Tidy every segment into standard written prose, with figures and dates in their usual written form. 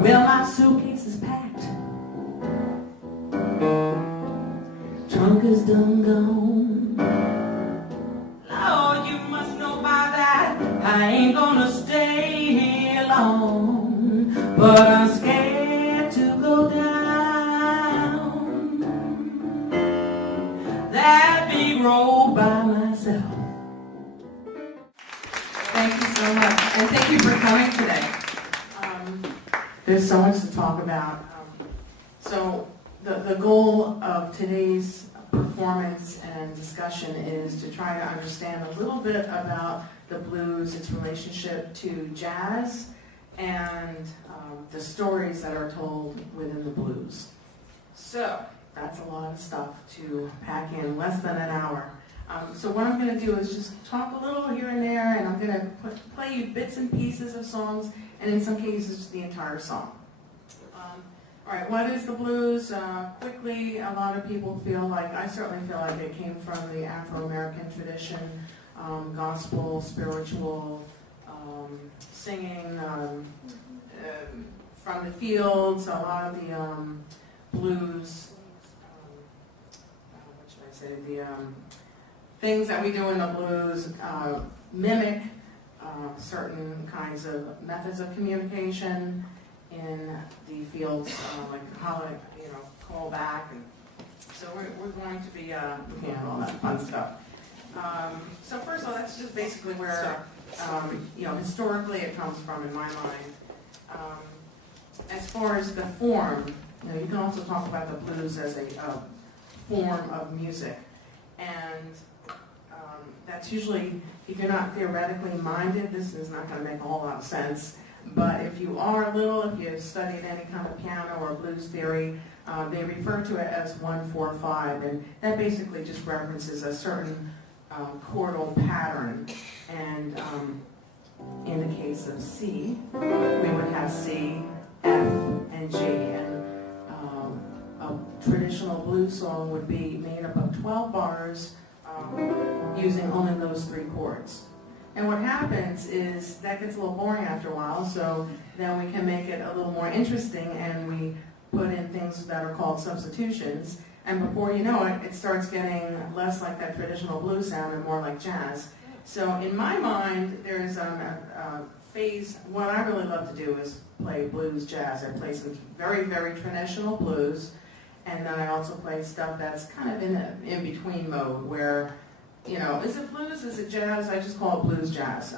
Well, my suitcase is packed, trunk is done gone. Lord, you must know by that I ain't gonna stay here long, but I'm scared to go down that big road by myself. Thank you so much, and thank you for coming today. There's so much to talk about. So the goal of today's performance and discussion is to try to understand a little bit about the blues, its relationship to jazz, and the stories that are told within the blues. So that's a lot of stuff to pack in less than an hour. So what I'm going to do is just talk a little here and there, and I'm going to play you bits and pieces of songs, and in some cases the entire song. All right, what is the blues? Quickly, a lot of people feel like, I certainly feel like it came from the Afro-American tradition, gospel, spiritual, singing from the fields. A lot of the blues, what should I say, the things that we do in the blues mimic certain kinds of methods of communication in the fields, like call back, and so we're going to be looking at all that fun stuff. So first of all, that's just basically where historically it comes from in my mind. As far as the form, you can also talk about the blues as a form of music, and that's usually, if you're not theoretically minded, this is not going to make a whole lot of sense. But if you are a little, if you've studied any kind of piano or blues theory, they refer to it as 1-4-5, and that basically just references a certain chordal pattern. And in the case of C, we would have C, F, and G. And a traditional blues song would be made up of 12 bars using only those 3 chords. And what happens is that gets a little boring after a while, so then we can make it a little more interesting, and we put in things that are called substitutions, and before you know it, it starts getting less like that traditional blues sound and more like jazz. So in my mind, there's a phase. What I really love to do is play blues jazz. I play some very, very traditional blues, and then I also play stuff that's kind of in an in-between mode, where is it blues, is it jazz? I just call it blues jazz.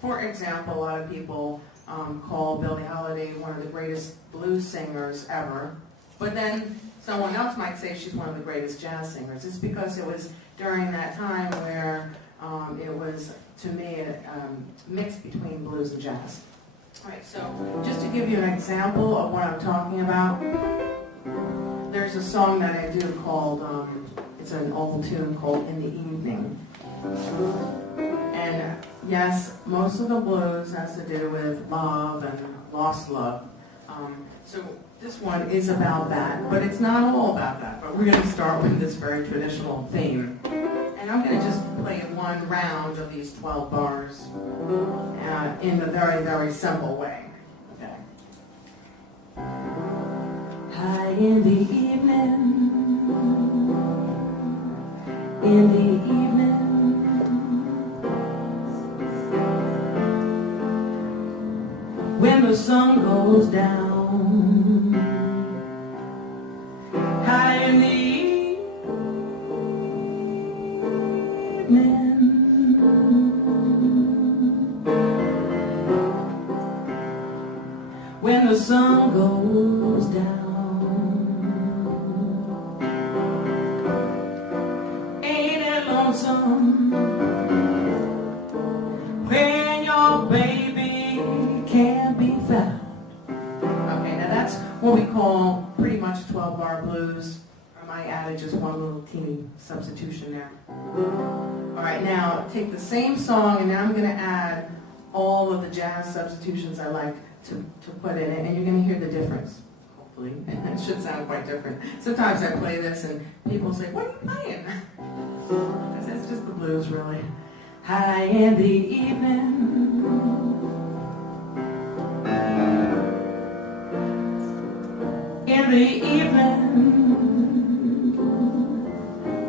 For example, a lot of people call Billie Holiday one of the greatest blues singers ever, but then someone else might say she's one of the greatest jazz singers. It's because it was during that time where it was, to me, a mix between blues and jazz. All right, so just to give you an example of what I'm talking about, there's a song that I do called, it's an old tune called In the Evening. And yes, most of the blues has to do with love and lost love. So this one is about that, but it's not all about that. But we're going to start with this very traditional theme. And I'm going to just play one round of these 12 bars in a very, very simple way. Okay. High in the evening, in the evening, when the sun goes down, high in the evening, when the sun goes down, when your baby can't be found. Okay, now that's what we call pretty much 12-bar blues. I might add just one little teeny substitution there. All right, now take the same song, and now I'm going to add all of the jazz substitutions I like to put in it, and you're going to hear the difference. Hopefully, it should sound quite different. Sometimes I play this, and people say, "What are you playing?" It's just the blues, really. High in the evening, the evening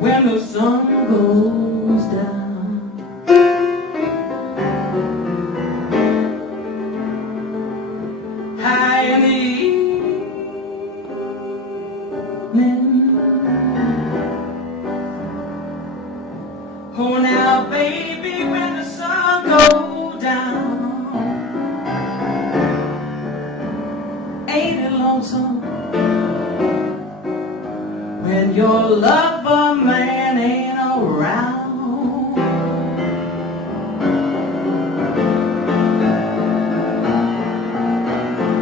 when the sun goes down. High in the evening. Oh, now, baby, when the sun goes down, ain't it lonesome when your lover man ain't around?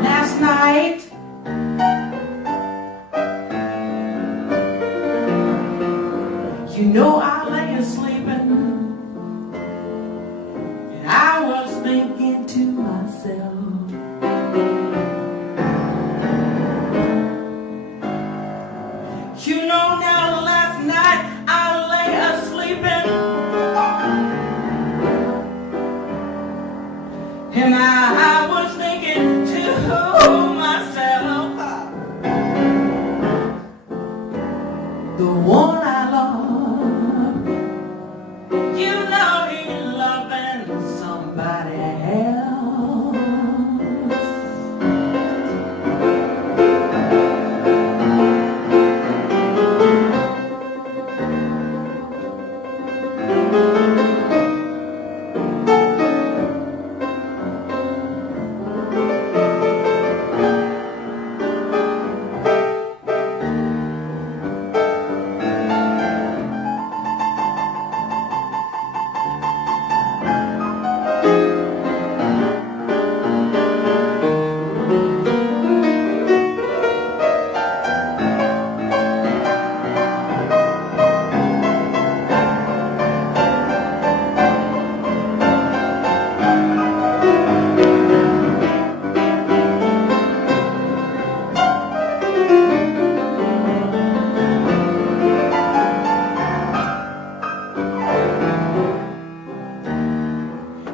Last night you know I lay sleeping, and I was thinking to myself, you know now last night I lay sleeping, and I was thinking to myself, the one I love, you know he's loving somebody else.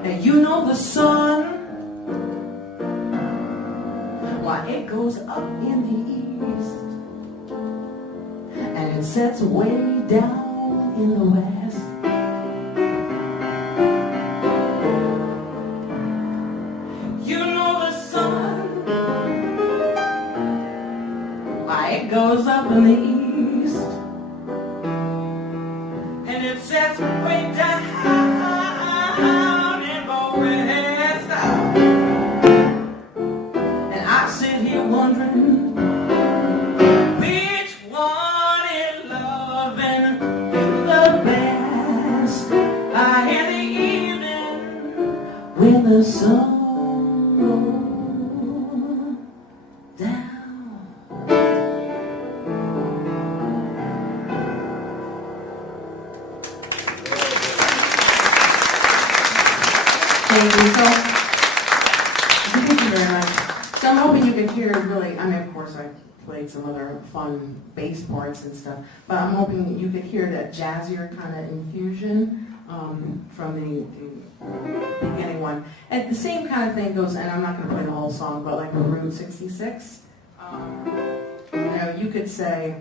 And you know the sun, why it goes up in the east and it sets way down in the west. You know the sun, why it goes up in the east and it sets way down. Wondering which one is loving you the best. In the evening when the sun goes down. Thank you very much. So I'm hoping you could hear really, I mean, of course I played some other fun bass parts and stuff, but I'm hoping you could hear that jazzier kind of infusion from the beginning one. And the same kind of thing goes, and I'm not going to play the whole song, but like with Route 66, you know, you could say,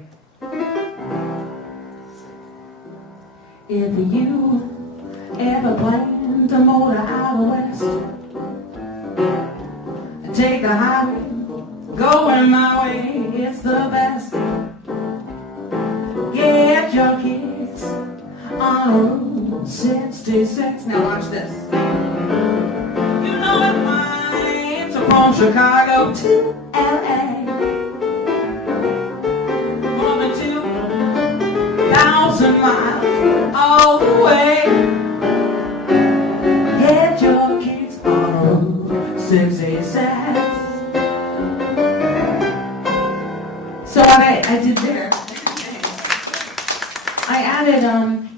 if you ever plan to motor out west, take the highway, going my way, it's the best. Get your kids on Route 66. Now watch this. You know it fine, so from Chicago to LA, more than 2,000 miles all the way. Get your kids on Route 66. So I did there. I added,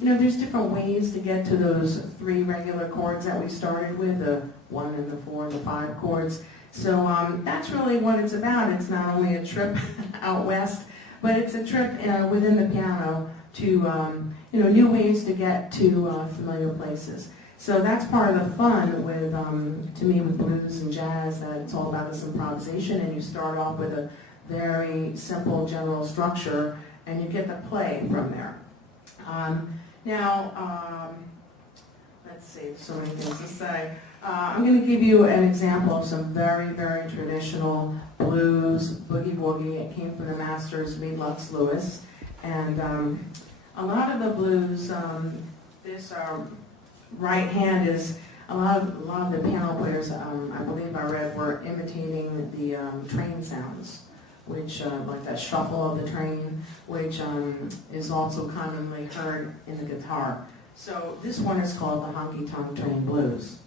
you know, there's different ways to get to those 3 regular chords that we started with, the 1 and the 4 and the 5 chords. So that's really what it's about. It's not only a trip out west, but it's a trip within the piano to, you know, new ways to get to familiar places. So that's part of the fun with, to me, with blues and jazz, that it's all about this improvisation, and you start off with the very simple general structure, and you get the play from there. Let's see, so many things to say. I'm going to give you an example of some very, very traditional blues, boogie woogie. It came from the masters, Mead Lux Lewis. And a lot of the blues, this right hand is, a lot of the piano players, I believe I read, were imitating the train sounds, which, like that shuffle of the train, which is also commonly heard in the guitar. So this one is called the Honky Tonk Train Blues.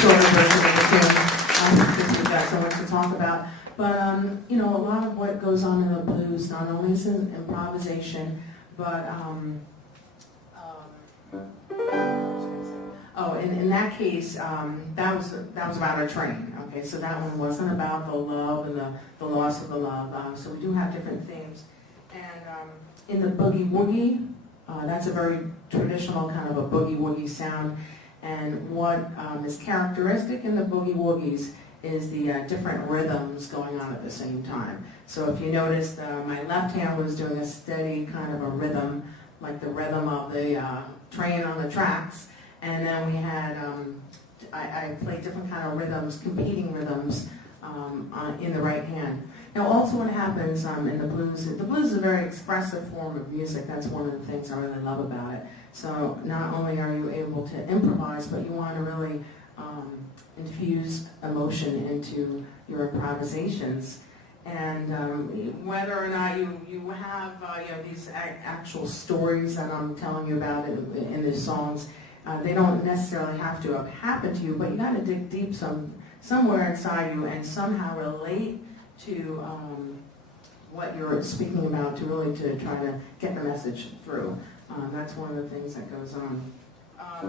Shorter version of the tune, since we've got so much to talk about. But, you know, a lot of what goes on in the blues, not only is in improvisation, but, in that case, that was about a train, okay? So that one wasn't about the love and the loss of the love. So we do have different themes. And in the boogie woogie, that's a very traditional kind of a boogie woogie sound. And what is characteristic in the boogie woogies is the different rhythms going on at the same time. So if you noticed, my left hand was doing a steady kind of a rhythm, like the rhythm of the train on the tracks. And then we had, I played different kind of rhythms, competing rhythms in the right hand. Now also what happens in the blues is a very expressive form of music. That's one of the things I really love about it. So not only are you able to improvise, but you want to really infuse emotion into your improvisations. And whether or not you have these actual stories that I'm telling you about in the songs, they don't necessarily have to have happened to you, but you got to dig deep somewhere inside you and somehow relate to what you're speaking about to really to try to get the message through. That's one of the things that goes on. All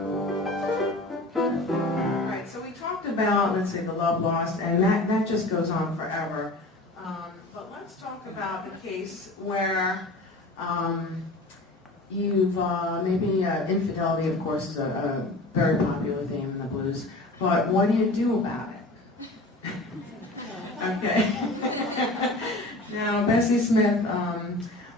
right, so we talked about, let's say, the love lost, and that just goes on forever. But let's talk about the case where you've, maybe infidelity, of course, is a very popular theme in the blues, but what do you do about it? Okay. Now, Bessie Smith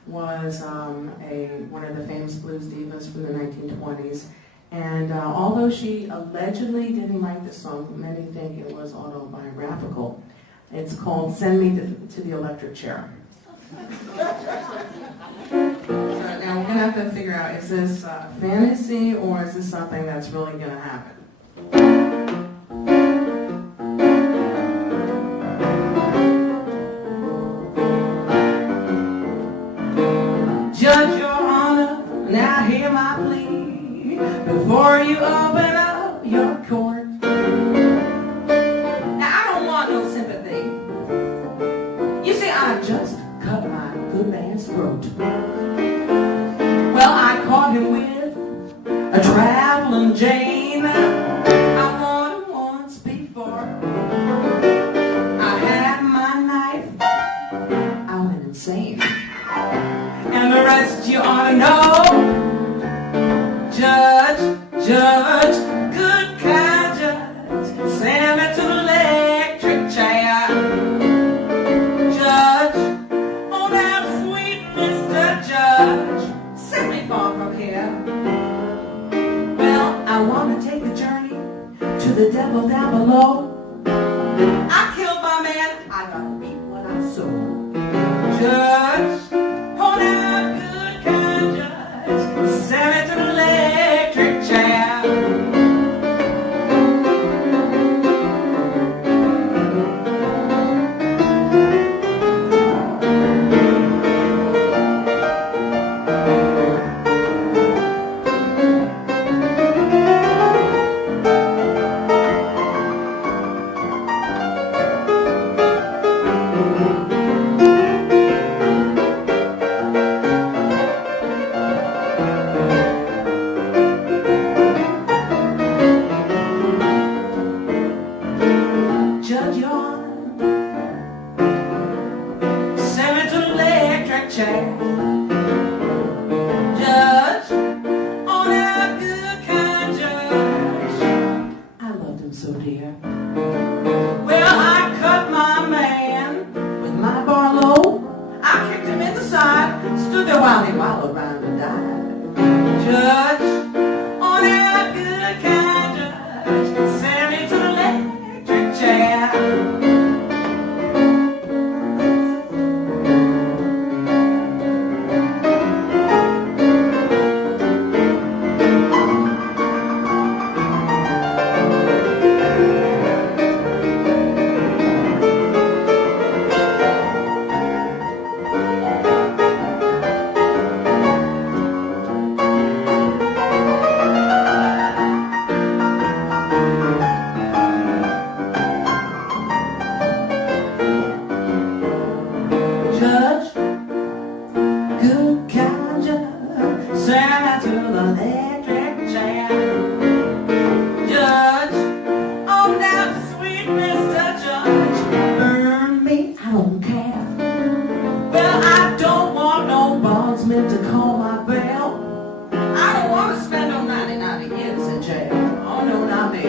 was one of the famous blues divas from the 1920s, and although she allegedly didn't write the song, many think it was autobiographical. It's called "Send Me to the Electric Chair." So now we're going to have to figure out, is this fantasy or is this something that's really going to happen? Judge, Your Honor, now hear my plea before you open up your court. throat. Well, I caught him with a traveling Jane. I won him once before. I had my knife. I went insane. And the rest you ought to know. Judge, judge, good kind judge, send me to the electric chair. Judge, oh that sweet Mr. Judge, set me far from here. Well, I want to take a journey to the devil down below. I killed my man, I gotta reap what I sow. Judge, oh that good kind judge, send me to the electric chair. Judge, you're send me to the electric chair. Judge, oh that good kind judge, I loved him so dear. Well, I cut my man with my bar low. I kicked him in the side, stood there while he wallowed round and died. Judge, oh that good kind judge, send me to the electric chair. Judge, good kind judge, send me to the electric chair. Judge, oh now sweet Mr. Judge, burn me, I don't care. Well, I don't want no bondsman to call my bail. I don't want to spend no 99 years in jail. Oh no, not me.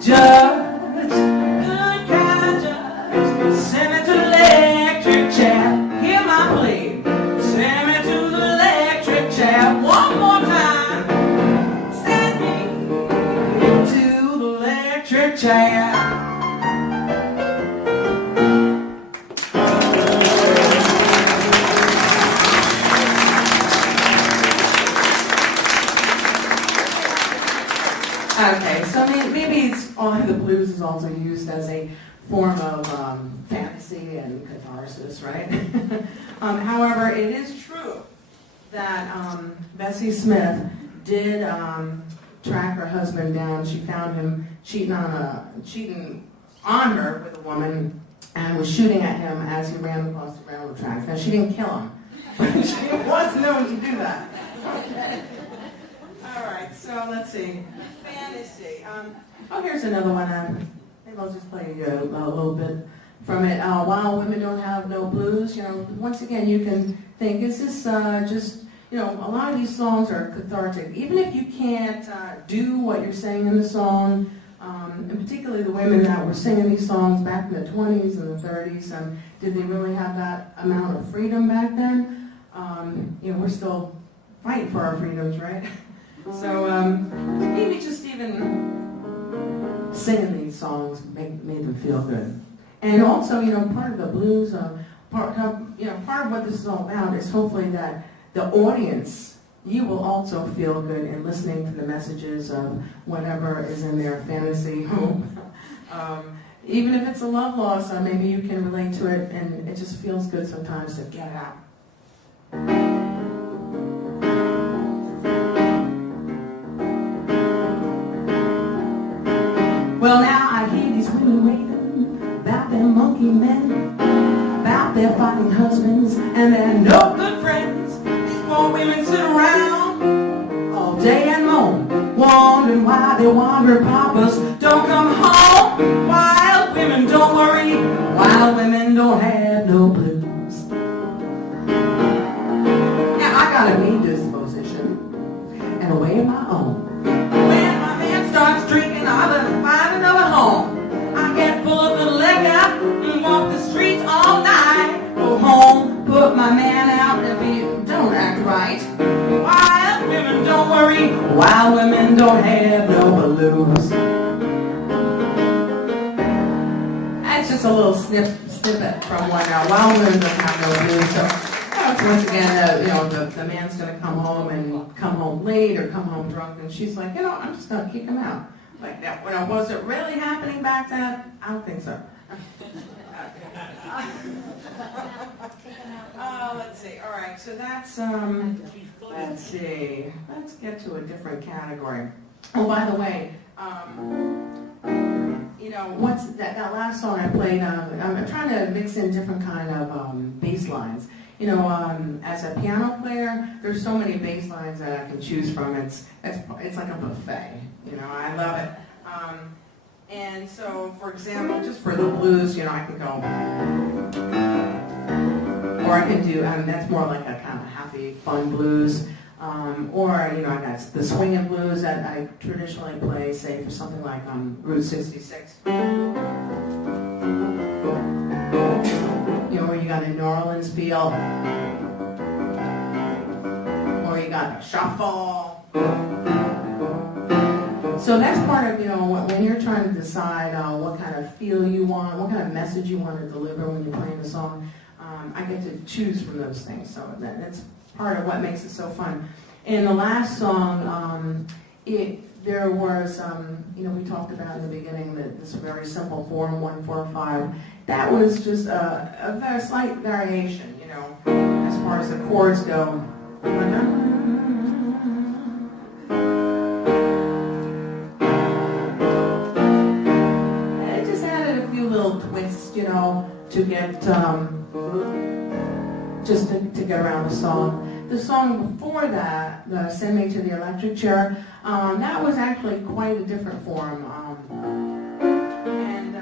Judge, good kind judge, send me to the electric chair. Hear my plea. Send me to the electric chair one more time. Send me to the electric chair. Okay, so maybe it's all the blues is also used as a form of fantasy and catharsis, right? However, it is true that Bessie Smith did track her husband down. She found him cheating on her with a woman and was shooting at him as he ran across the railroad tracks. Now, she didn't kill him, but she was known to do that. Okay. All right, so let's see. Fantasy. Oh, here's another one. Maybe I'll just play a little bit from it. While women don't have no blues, once again, you can think, is this just, a lot of these songs are cathartic. Even if you can't do what you're saying in the song, and particularly the women that were singing these songs back in the 20s and the 30s, did they really have that amount of freedom back then? We're still fighting for our freedoms, right? So maybe just even singing these songs made them feel good. And also, part of the blues, part of what this is all about is hopefully that the audience, you will also feel good in listening to the messages of whatever is in their fantasy home. Even if it's a love loss, maybe you can relate to it, and it just feels good sometimes to get it out. Well, now I hear these women raving about their monkey men, about their fighting husbands and their no good the water papas don't come home. Wild women, don't worry, wild women don't have no blues. Now I got a mean disposition and a way of my own. When my man starts drinking, I better find another home. I get full of the liquor and walk the streets all night. Go home, put my man out, and be don't act right. Wild women, don't worry, wild women don't have no blues. That's just a little snippet from one. Wild women don't have no blues. So once again, the man's going to come home and come home late or come home drunk, and she's like, I'm just going to kick him out. Like that. Was it really happening back then? I don't think so. Let's see. All right. So that's let's see. Let's get to a different category. Oh, by the way, what's that last song I played? I'm trying to mix in different kind of bass lines. As a piano player, there's so many bass lines that I can choose from. It's like a buffet. I love it. And so, for example, just for the blues, I can go, or I can do, that's more like a kind of happy, fun blues. Or, I got the swinging blues that I traditionally play, say, for something like Route 66. Where you got a New Orleans feel, or you got a shuffle. So that's part of, when you're trying to decide what kind of feel you want, what kind of message you want to deliver when you're playing the song, I get to choose from those things. So that's part of what makes it so fun. In the last song, there was, we talked about in the beginning that this very simple form, 1-4-5. That was just a very slight variation, as far as the chords go. It just added a few little twists, to get just to get around the song. The song before that, Send Me to the Electric Chair, that was actually quite a different form. And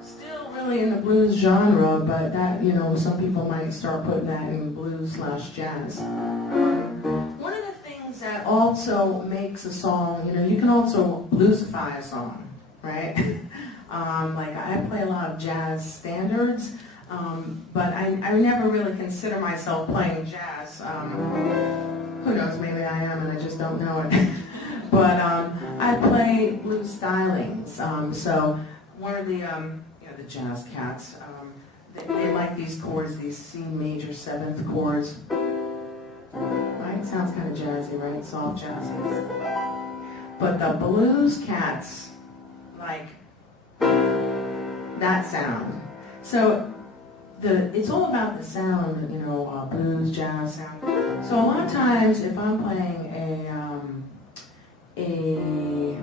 still really in the blues genre, but that, some people might start putting that in blues/jazz. One of the things that also makes a song, you can also bluesify a song, right? Like I play a lot of jazz standards, but I never really consider myself playing jazz. Who knows, maybe I am and I just don't know it. But I play blues stylings. So one of the jazz cats, they like these chords, these C major 7th chords. Right? Sounds kind of jazzy, right? Soft jazzy. But the blues cats like that sound. So it's all about the sound, blues, jazz sound. So a lot of times, if I'm playing a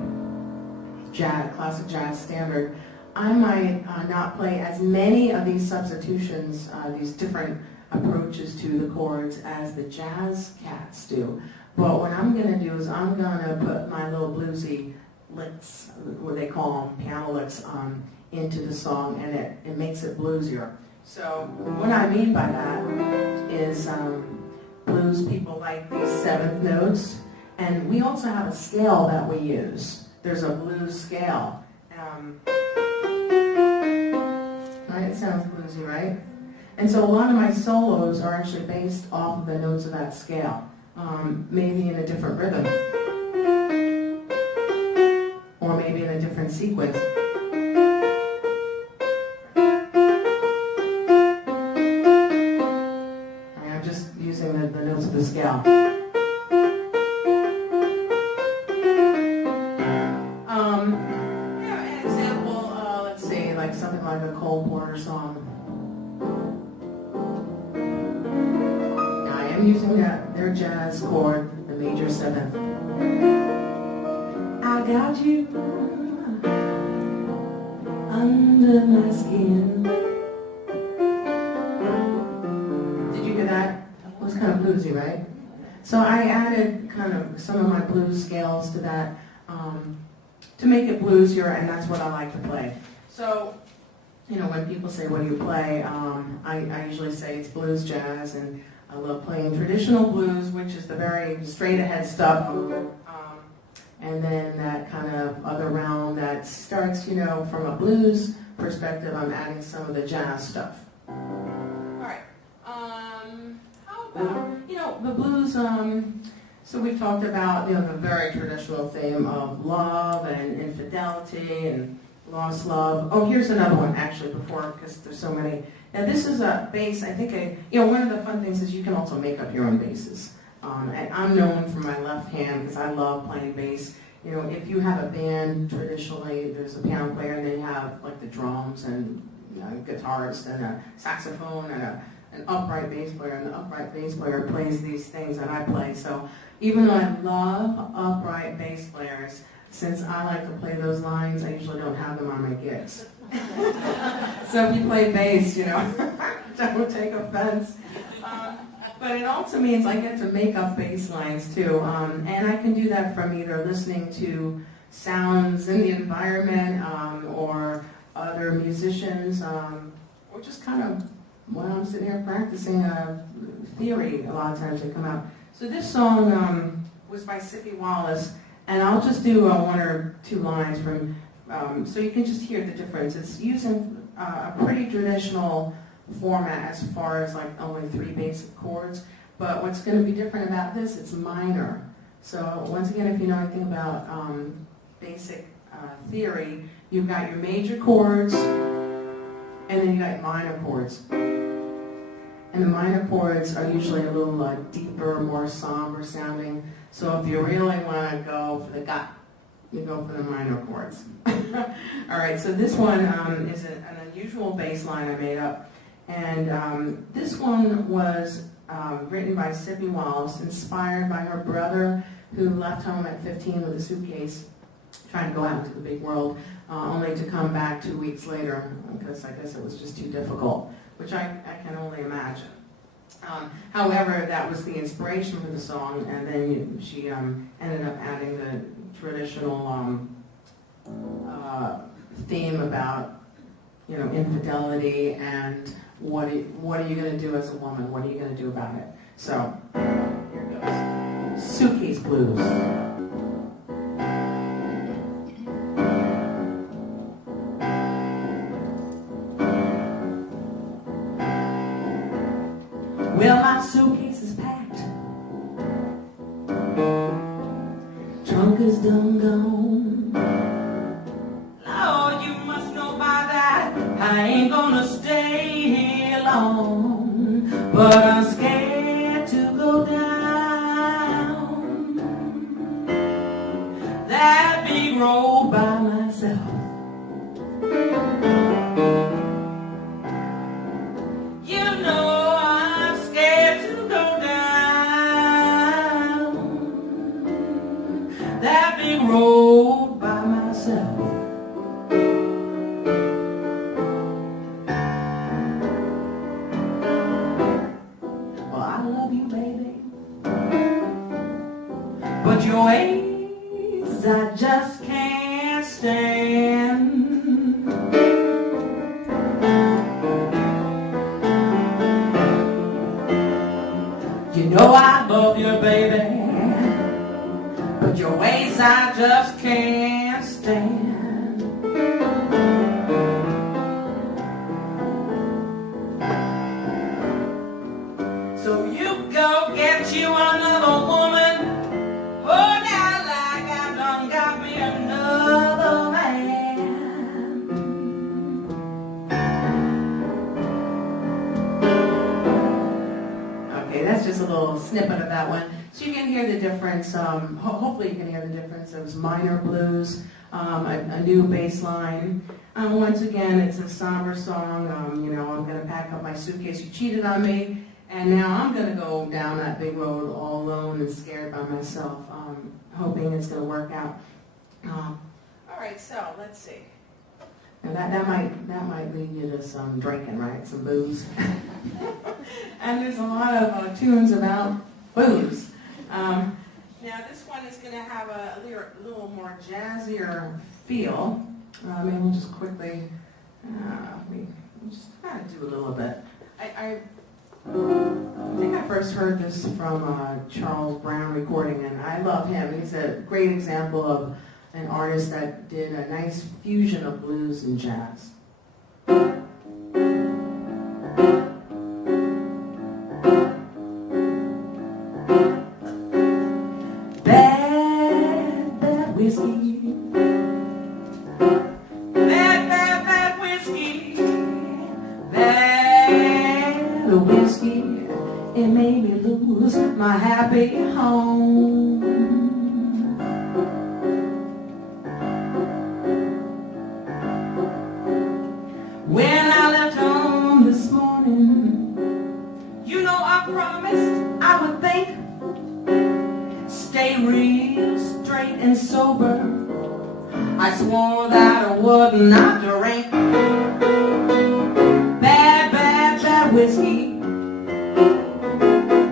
classic jazz standard, I might not play as many of these substitutions, these different approaches to the chords as the jazz cats do. But what I'm going to do is I'm going to put my little bluesy licks, what they call them, piano licks, into the song, and it makes it bluesier. So what I mean by that is blues people like these 7th notes, and we also have a scale that we use. There's a blues scale. Right? It sounds bluesy, right? And so a lot of my solos are actually based off of the notes of that scale, maybe in a different rhythm, or maybe in a different sequence. I'm just using the notes of the scale. An example, let's see, like something like a Cole Porter song. I am using their jazz chord, the major 7th. I got you under my skin. Did you hear that? It was kind of bluesy, right? So I added kind of some of my blues scales to that. to make it bluesier, and that's what I like to play. So, when people say, what do you play? I usually say it's blues jazz, and I love playing traditional blues, which is the very straight ahead stuff. And then that kind of other realm that starts, from a blues perspective, I'm adding some of the jazz stuff. All right. How about, the blues, so we talked about, the very traditional theme of love and infidelity and lost love. Oh, here's another one, actually, because there's so many. Now, this is a bass. I think, one of the fun things is you can also make up your own basses. And I'm known for my left hand because I love playing bass. If you have a band, traditionally, there's a piano player, and then you have, like, the drums and guitarist and a saxophone and an upright bass player, and the upright bass player plays these things that I play. So even though I love upright bass players, since I like to play those lines, I usually don't have them on my gigs. So if you play bass, don't take offense. But it also means I get to make up bass lines too. And I can do that from either listening to sounds in the environment or other musicians, or just kind of when I'm sitting here practicing a theory, a lot of times they come out. So this song was by Sippy Wallace, and I'll just do one or two lines from, so you can just hear the difference. It's using a pretty traditional format as far as like only 3 basic chords, but what's going to be different about this, it's minor. So once again, if you know anything about basic theory, you've got your major chords, and then you got minor chords. And the minor chords are usually a little deeper, more somber sounding. So if you really want to go for the gut, you go for the minor chords. All right, so this one is an unusual bass line I made up. And this one was written by Sippy Wallace, inspired by her brother who left home at 15 with a suitcase, trying to go out into the big world, only to come back 2 weeks later, because I guess it was just too difficult, which I can only imagine. However, that was the inspiration for the song, and then she ended up adding the traditional theme about, infidelity and what are you going to do as a woman? What are you going to do about it? So, here goes. Suitcase Blues. Well, my suitcase is packed. Trunk is done gone. Lord, you must know by that I ain't gonna stay here long. But I'm scared to go down that big road by myself. Road by myself. Well, I love you, baby, but your ways I just can't stand. You know I love you, baby, but your ways I just can't stand. So you go get you another woman. Oh, now like I done got me another man. Okay, that's just a little snippet of that one. So you can hear the difference, hopefully you can hear the difference. It was minor blues, a new bass line. Once again, it's a somber song. I'm going to pack up my suitcase. You cheated on me, and now I'm going to go down that big road all alone and scared by myself, hoping it's going to work out. All right, so let's see. Now that might lead you to some drinking, right? Some booze. And there's a lot of tunes about booze. Now Now this one is going to have a little more jazzier feel. Maybe we'll just quickly, we'll just kind of do a little bit. I think I first heard this from Charles Brown recording, and I love him. He's a great example of an artist that did a nice fusion of blues and jazz. Bad whiskey. Bad whiskey. Bad whiskey. It made me lose my happy home. When I left home this morning, you know I promised I would think, stay real straight and sober. I swore that I would not drink bad whiskey.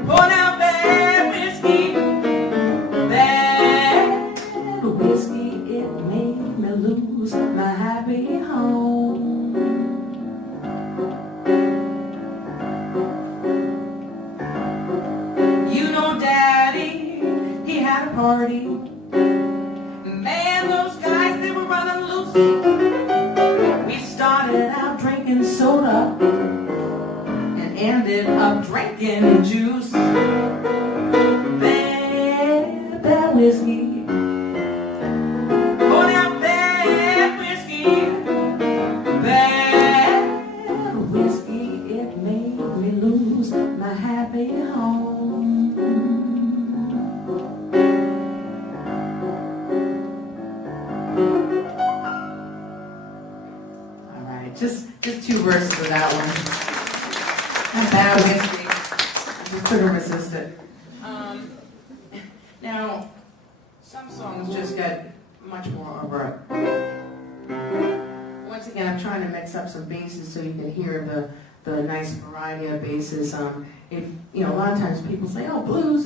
Pour down bad whiskey. Bad whiskey, it made me lose my happy home. You know Daddy, he had a party. Man, those guys, they were running loose. We started out drinking soda and ended up drinking juice. Bad whiskey. Pour down bad whiskey. Bad whiskey, it made me lose my happy home. All right, just two verses of that one. Not bad whiskey. I just couldn't resist it. Now, some songs just get much more over it. Once again, I'm trying to mix up some basses so you can hear the nice variety of basses. If you know, a lot of times people say, "Oh, blues,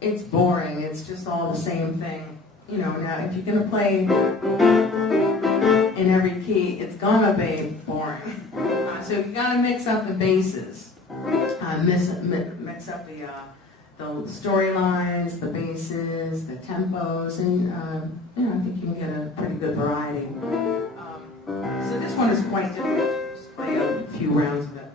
it's boring. It's just all the same thing." You know, now if you're gonna play in every key, it's gonna be boring. So you gotta mix up the basses, mix up the storylines, the basses, the tempos, and you know, I think you can get a pretty good variety. So this one is quite different. Just play a few rounds of it.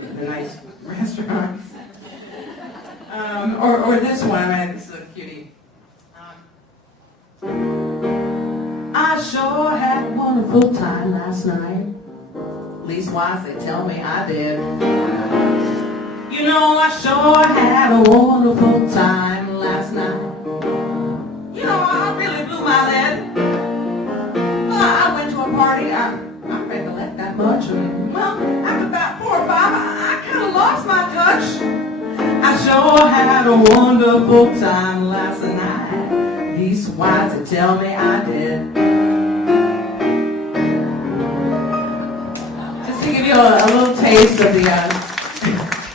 The nice restaurants. Or this one, this is a cutie. I sure had a wonderful time last night. Leastwise, they tell me I did. You know, I sure had a wonderful time last night. You know, I really blew my lid. Well, I went to a party. I recollect that much. Well, after about 4 or 5, I kind of lost my touch. I sure had a wonderful time last night. These wise to tell me I did. Just to give you a little taste of the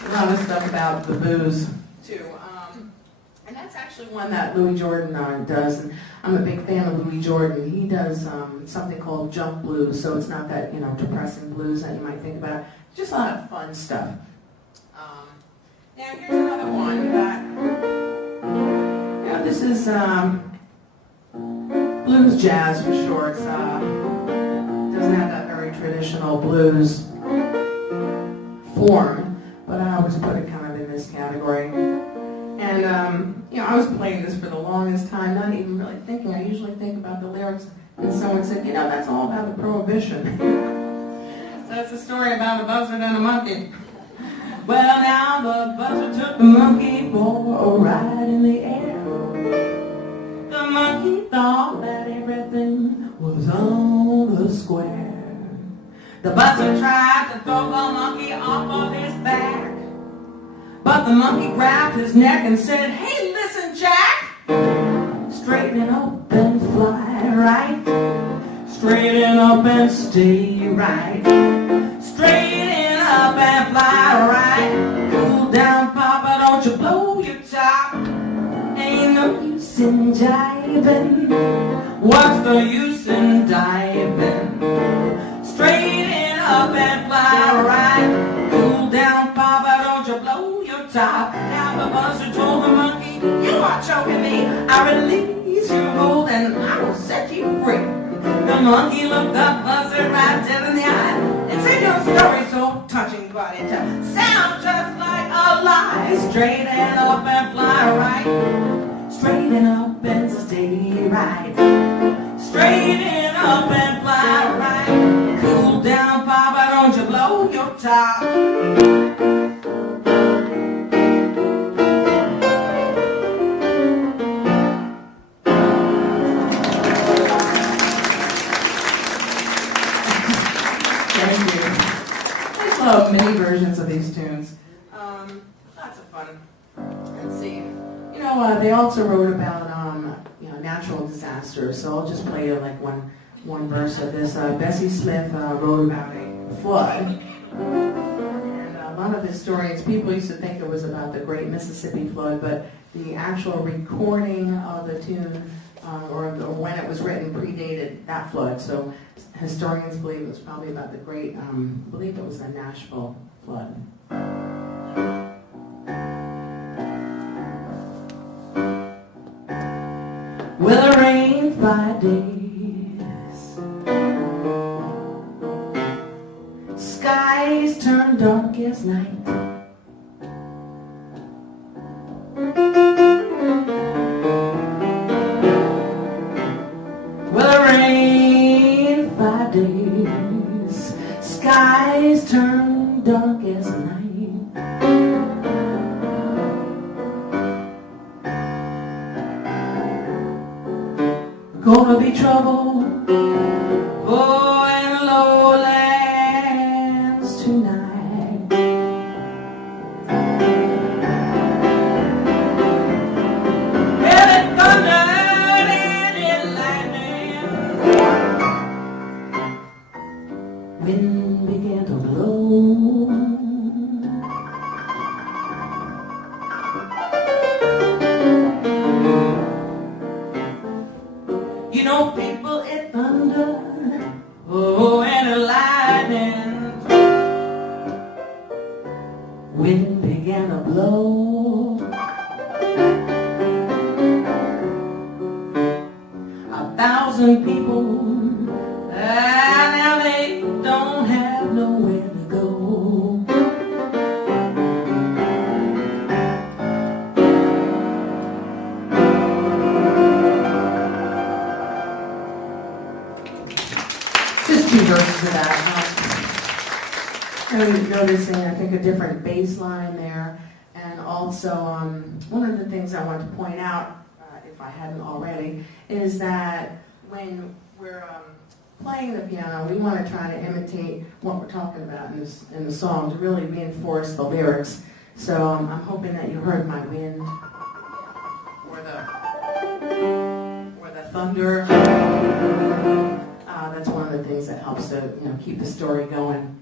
a lot of stuff about the booze too. And that's actually one that Louis Jordan does, and I'm a big fan of Louis Jordan. He does something called jump blues, so it's not that, depressing blues that you might think about. Just a lot of fun stuff. Now here's another one that, this is blues jazz for short. Doesn't have that very traditional blues form, but I always put it kind of in this category. And, I was playing this for the longest time, not even really thinking. I usually think about the lyrics, and someone said, that's all about the Prohibition. So it's a story about a buzzard and a monkey. Well, now the buzzard took the monkey for a ride in the air. The monkey thought that everything was on the square. The buzzard tried to throw the monkey off of his back, but the monkey grabbed his neck and said, "Hey, listen, Jack, straighten up and fly right. Straighten up and stay right. Straighten up and fly right. Cool down, Papa, don't you blow your top. Ain't no use in jiving. What's the use in diving? Straighten up and fly right. Cool down, Papa, don't you blow your top." Now the buzzard told the monkey, "You are choking me. I release your hold and I will set you free." The monkey looked up buzzard right dead in the eye and said, "Your story so touching, but it sounds just like a lie. Straighten up and fly right. Straighten up and stay right. Straighten up and fly right. Cool down, Papa, don't you blow your top." Thank you. I just love many versions of these tunes. Lots of fun. Let's see. They also wrote about natural disasters. So I'll just play like one verse of this. Bessie Smith wrote about a flood. And a lot of historians, people used to think it was about the Great Mississippi Flood, but the actual recording of the tune or when it was written predated that flood. So historians believe it was probably about the great, I believe it was the Nashville flood. Well, it rained 5 days. Skies turned dark as night. Well, it rained 5 days. Skies turned dark as night. Gonna be trouble, oh, in the lowlands tonight. Well, it thundered and it lightning. Wind began to blow. People, it thunder, oh, and a lightning. Wind began to blow. 1,000 people, now they don't have nowhere to go. Just 2 verses of that. I'm noticing, I think, a different bass line there. And also, one of the things I want to point out, if I hadn't already, is that when we're playing the piano, we want to try to imitate what we're talking about in the song to really reinforce the lyrics. So I'm hoping that you heard my wind or the thunder. That's one of the things that helps to keep the story going.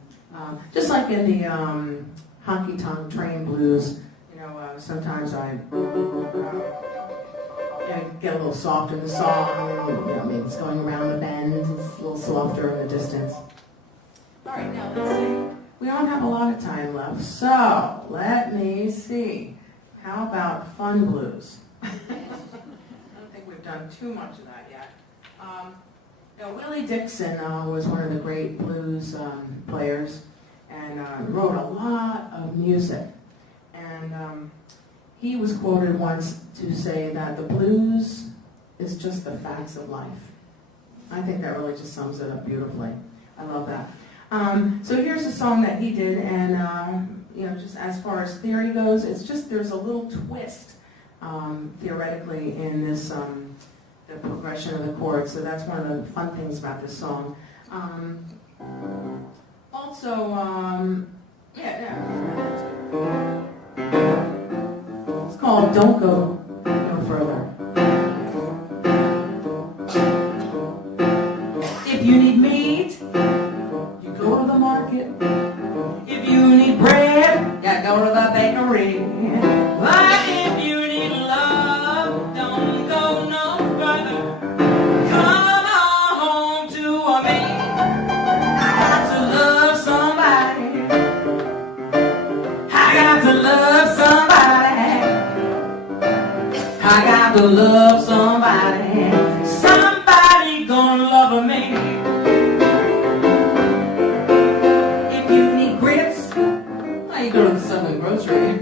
Just like in the honky tonk train blues, sometimes I get a little softer in the song. Maybe it's going around the bend. It's a little softer in the distance. All right, now let's see. We don't have a lot of time left, so let me see. How about fun blues? I don't think we've done too much of that yet. Willie Dixon was one of the great blues players and wrote a lot of music. And he was quoted once to say that the blues is just the facts of life. I think that really just sums it up beautifully. I love that. So here's a song that he did, and just as far as theory goes, it's just there's a little twist theoretically in this the progression of the chords. So that's one of the fun things about this song. It's called "Don't Go No Further." If you need meat, you go to the market. If you need bread, you go to the bakery. But if you need love, don't go no further. Come on home to me. I got to love somebody. I got to love somebody. I got to love somebody. Somebody gonna love me. If you need grits, you go to the Southern Grocery.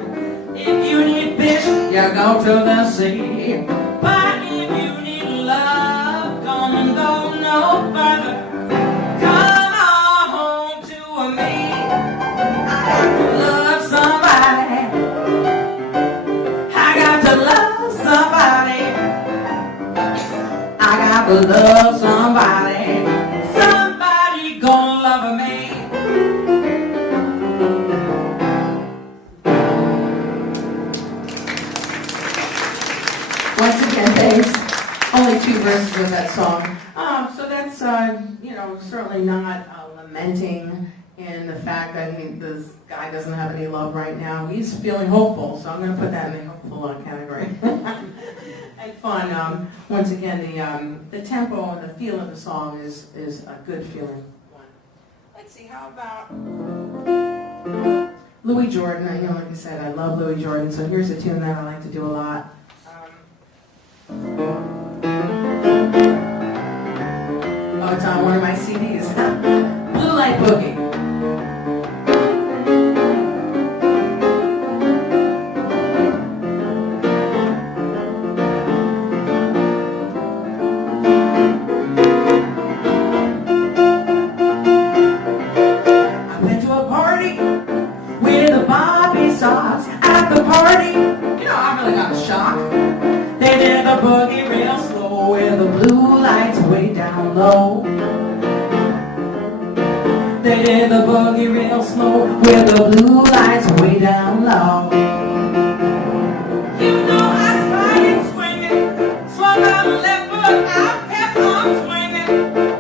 If you need fish, you go to the sea. But if you need love, don't go no further. Come on home to me. I got to love somebody. I got to love somebody. I got to love somebody. Somebody gonna love me. Once again, thanks. Only 2 verses of that song. So that's, certainly not lamenting in the fact that this guy doesn't have any love right now. He's feeling hopeful, so I'm going to put that in the hopeful category. And fun. Once again, the tempo and the feel of the song is a good feeling one. Let's see, how about Louis Jordan? Like I said, I love Louis Jordan, so here's a tune that I like to do a lot. It's on one of my CDs. Blue Light Boogie. I went to a party with the Bobby Sox. At the party, I really got a shock. They did the boogie real slow with the blue lights way down low. They did the boogie real slow with the blue lights way down low. I started swinging, swung on the left foot, I kept on swinging.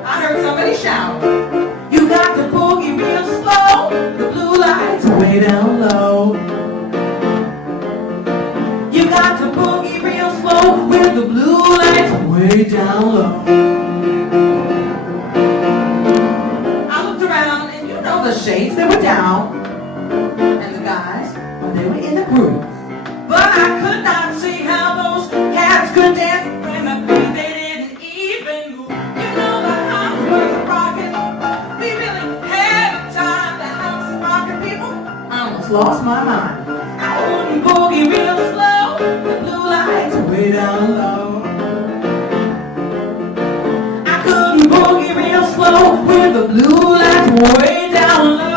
I heard somebody shout, you got the boogie real slow, the blue lights way down low. You got the boogie real slow with the blue lights way down low. The shades, they were down, and the guys, well, they were in the groove. But I could not see how those cats could dance when the feet, they didn't even move. The house was rocking. We really had a time. The house was rocking, people. I almost lost my mind. I wouldn't boogie real slow, the blue lights way down low. I couldn't boogie real slow with the blue lights way down low.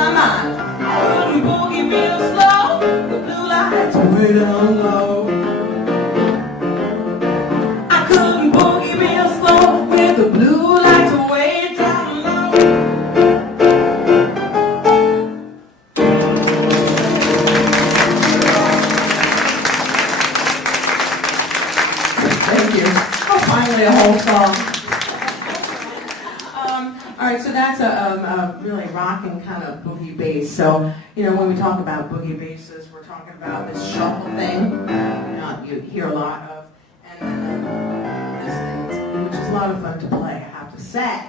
my mind. Couldn't boogie real slow, the blue lights way down low. I couldn't boogie real slow with the blue lights way down low. Thank you. Oh, finally a whole song. All right, so that's a really rocking kind of boogie bass. So, you know, when we talk about boogie basses, we're talking about this shuffle thing you hear a lot of, and then this thing, which is a lot of fun to play, I have to say.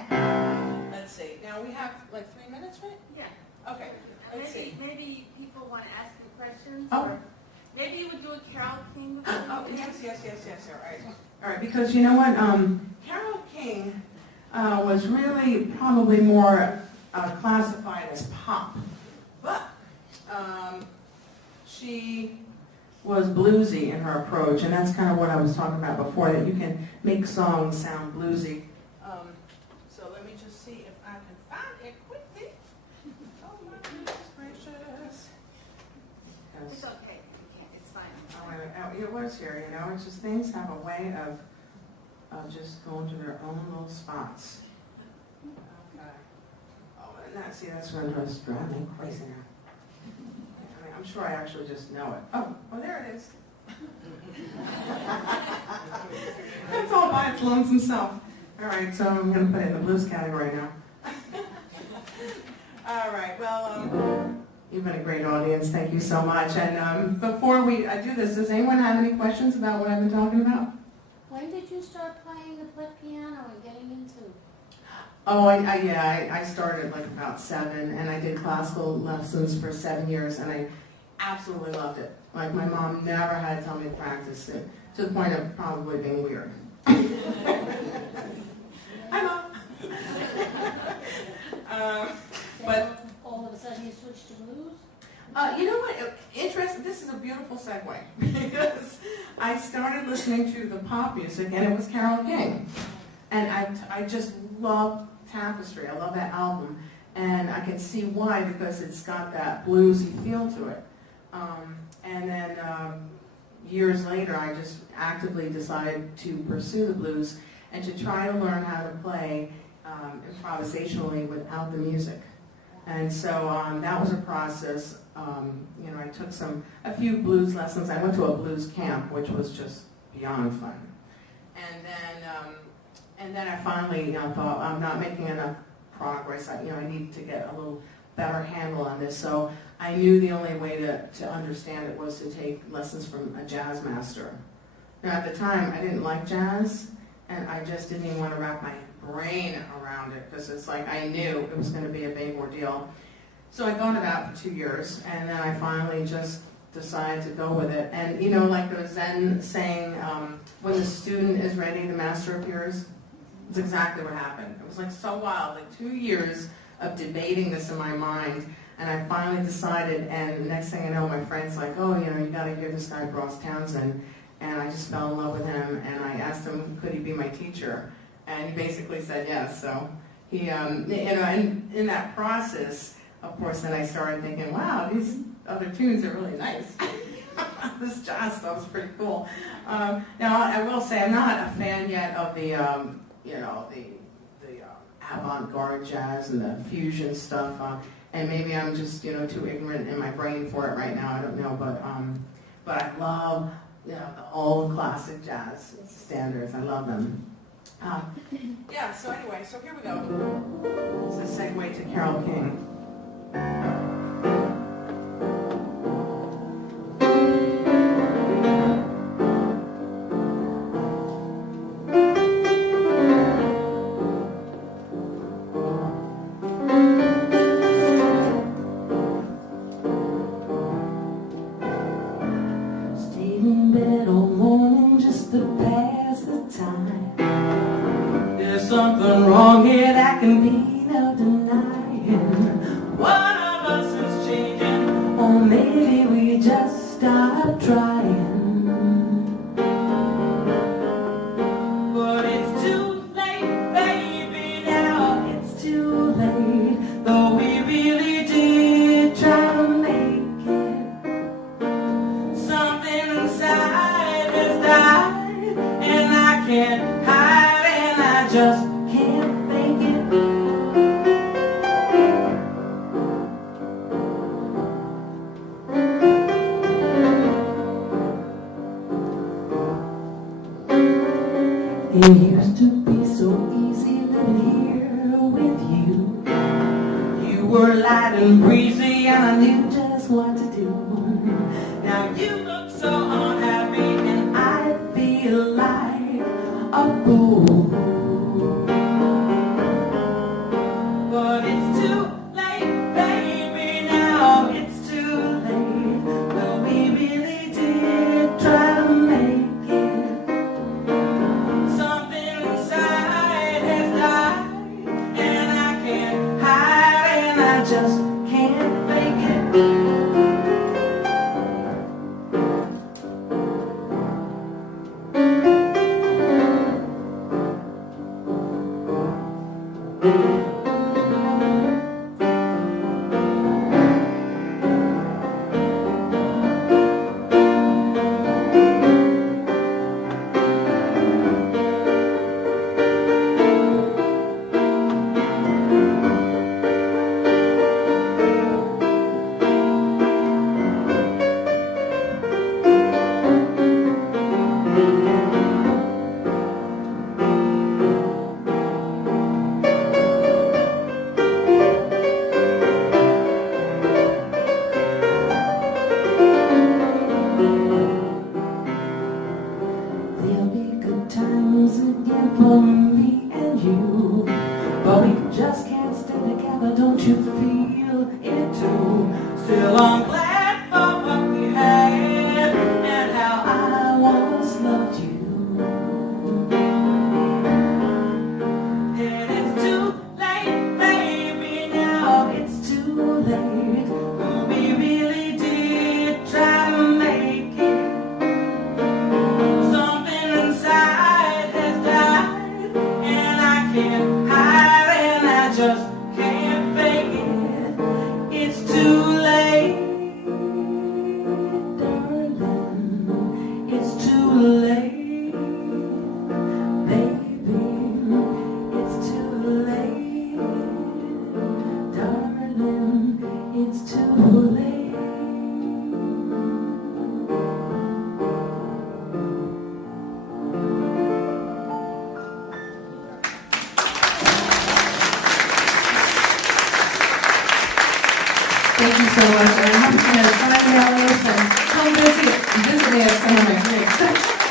Let's see. Now we have like 3 minutes, right? Yeah. Okay. Let's see. Maybe people want to ask you questions. Oh. Or maybe you would do a Carole King. Oh, yes. All right. All right, because you know what? Carole King was really probably more classified as pop. But she was bluesy in her approach, and that's kind of what I was talking about before, that you can make songs sound bluesy. So let me just see if I can find it quickly. Oh my goodness gracious. It's okay. It's fine. It was here, you know, it's just things have a way of just going to their own little spots. Okay. Oh, and that's going to just drive me crazy now. I mean, I'm sure I actually just know it. Oh, there it is. That's all by its lonesome self. All right, so I'm going to put it in the blues category now. All right, well, you've been a great audience. Thank you so much. And before we do this, does anyone have any questions about what I've been talking about? When did you start playing the piano and getting into? Oh, I started like about 7, and I did classical lessons for 7 years, and I absolutely loved it. Like, my mom never had to tell me to practice it, to the point of probably being weird. Hi, Mom. But all of a sudden you switched to blues? you know what? Interesting. This is a beautiful segue, because I started listening to the pop music, and it was Carole King, and I just love Tapestry. I love that album, and I can see why, because it's got that bluesy feel to it. And then years later, I just actively decided to pursue the blues and to try to learn how to play improvisationally without the music. And so that was a process. You know, I took a few blues lessons. I went to a blues camp, which was just beyond fun. And then I finally thought, I'm not making enough progress. I need to get a little better handle on this. So I knew the only way to understand it was to take lessons from a jazz master. Now, at the time, I didn't like jazz, and I just didn't even want to wrap my brain around it, because it's like I knew it was going to be a big ordeal. So I thought about it for 2 years, and then I finally just decided to go with it. And you know, like the Zen saying, when the student is ready, the master appears. It's exactly what happened. It was like so wild, like 2 years of debating this in my mind, and I finally decided, and the next thing I know, my friend's like, oh, you know, you got to hear this guy, Ross Townsend. And I just fell in love with him, and I asked him, could he be my teacher? And he basically said yes. So he, you know, and in that process, of course, then I started thinking, wow, these other tunes are really nice. This jazz stuff is pretty cool. Now, I will say I'm not a fan yet of the, you know, the avant-garde jazz and the fusion stuff. And maybe I'm just, you know, too ignorant in my brain for it right now. I don't know, but I love, you know, the old classic jazz standards. I love them. Yeah, so anyway, so here we go. It's a segue to Carole King. Stayed in bed all morning just to pass the time. There's something wrong here that can be no denying. One of us is changing, or maybe we just stopped trying. But it's too late, baby, now it's too late. Though we really did light and breezy, and I knew just what to do. Now you look so unhappy, and I feel like a fool. But it's too late, baby, now it's too late. Though we really did try to make it, something inside has died, and I can't hide, and I just can't fake it. There'll be good times again for me and you, but we just can't stay together, don't you feel it too? Still I'm glad for what we had, and how I once loved you. And it's too late, baby, now it's too late. We really did try to make it. Something inside has died, and I can't hide, and I just can't fake it. It's too late, darling. It's too late, baby. It's too late, darling. It's too late. Thank you so much, and I'm going to sign the and come visit me at San Francisco.